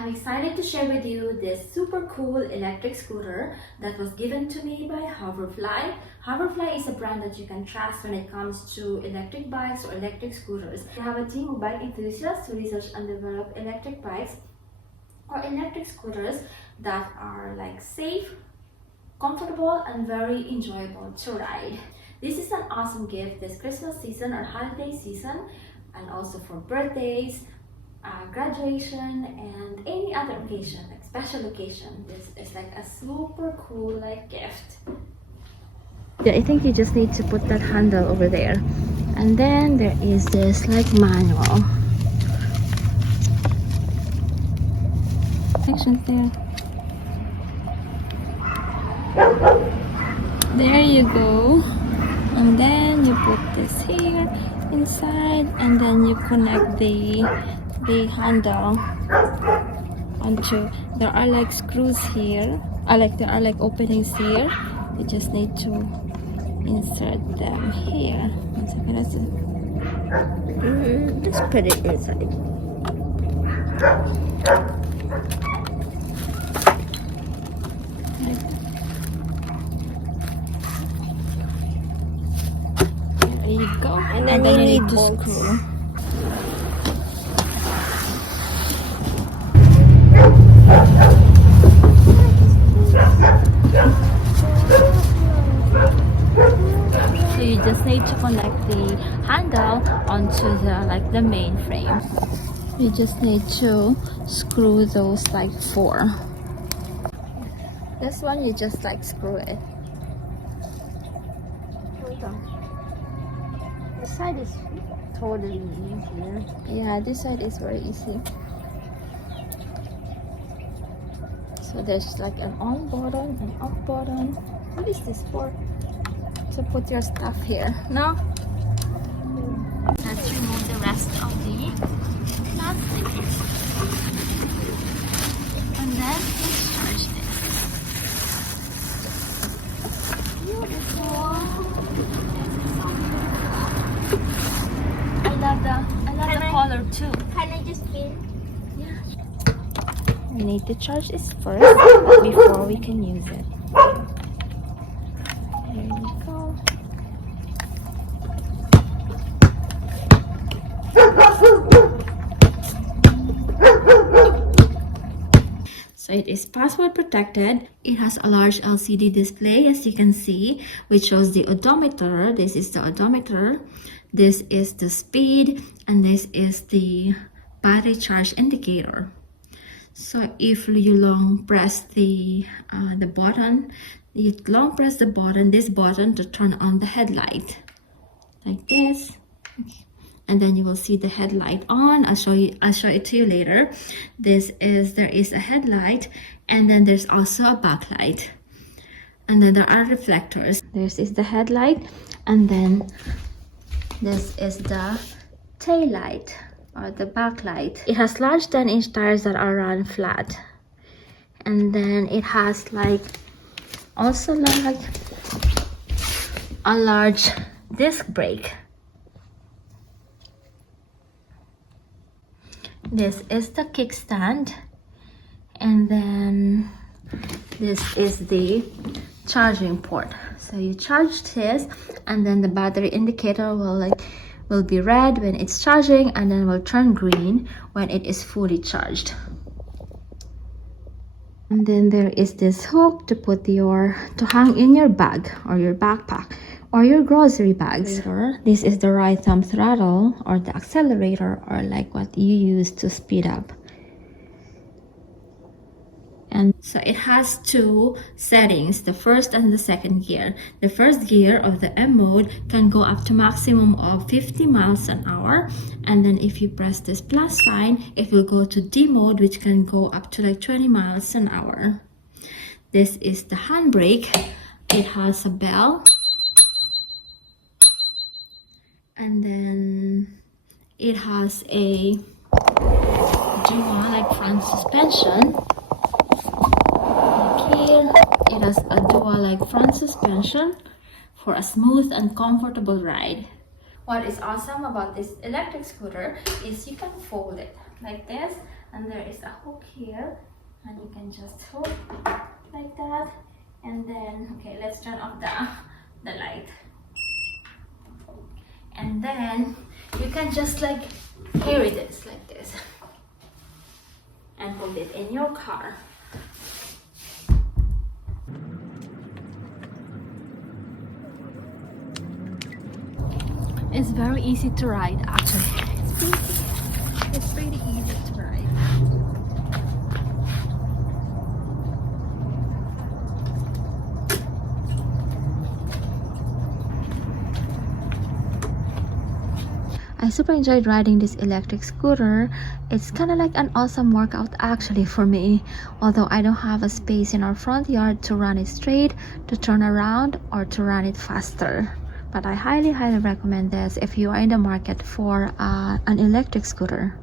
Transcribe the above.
I'm excited to share with you this super cool electric scooter that was given to me by Hoverfly. Hoverfly is a brand that you can trust when it comes to electric bikes or electric scooters. We have a team of bike enthusiasts who research and develop electric bikes or electric scooters that are like safe, comfortable, and very enjoyable to ride. This is an awesome gift this Christmas season or holiday season, and also for birthdays, graduation, and any other occasion, like special occasion. This is like a super cool like gift. Yeah, I think you just need to put that handle over there, and then there is this like manual section there. There you go, and then you put this here inside, and then you connect the handle onto. There are like screws here, there are like openings here. You just need to insert them here. One second, just put it inside. There you go, and then you need to screw. So you just need to connect the handle onto the main frame. You just need to screw those like 4. This one you just like screw it. Hold on. This side is totally easier. Yeah, this side is very easy. So there's like an on button, an off button. What is this for? To put your stuff here. No? Let's remove the rest of the plastic. And then let's charge this. Beautiful. I love the color too. Can I just spin? Yeah. We need to charge this first before we can use it. There you go. So it is password protected. It has a large LCD display, as you can see, which shows the odometer. This is the odometer. This is the speed, and this is the battery charge indicator. So if you long press the button, you long press the button, this button, to turn on the headlight, like this. Okay. And then you will see the headlight on. I'll show it to you later. There is a headlight, and then there's also a backlight, and then there are reflectors. This is the headlight, and then this is the tail light or the backlight. It has large 10-inch tires that are run flat, and then it has like also like a large disc brake. This is the kickstand, and then this is the charging port. So you charge this, and then the battery indicator will be red when it's charging, and then will turn green when it is fully charged. And then there is this hook to hang in your bag or your backpack or your grocery bags. This is the right thumb throttle or the accelerator, or like what you use to speed up. And so it has 2 settings, the first and the second gear. The first gear of the M mode can go up to maximum of 50 miles an hour, and then if you press this plus sign, it will go to D mode, which can go up to like 20 miles an hour. This is the handbrake. It has a bell, and then it has a dual like front suspension. Here it has a dual like front suspension for a smooth and comfortable ride. What is awesome about this electric scooter is you can fold it like this, and there is a hook here, and you can just hook like that. And then, okay, let's turn off the light. And then you can just like carry this like this and put it in your car. It's very easy to ride actually. It's pretty easy to ride. I super enjoyed riding this electric scooter. It's kind of like an awesome workout actually for me, although I don't have a space in our front yard to run it straight, to turn around, or to run it faster. But I highly recommend this if you are in the market for an electric scooter.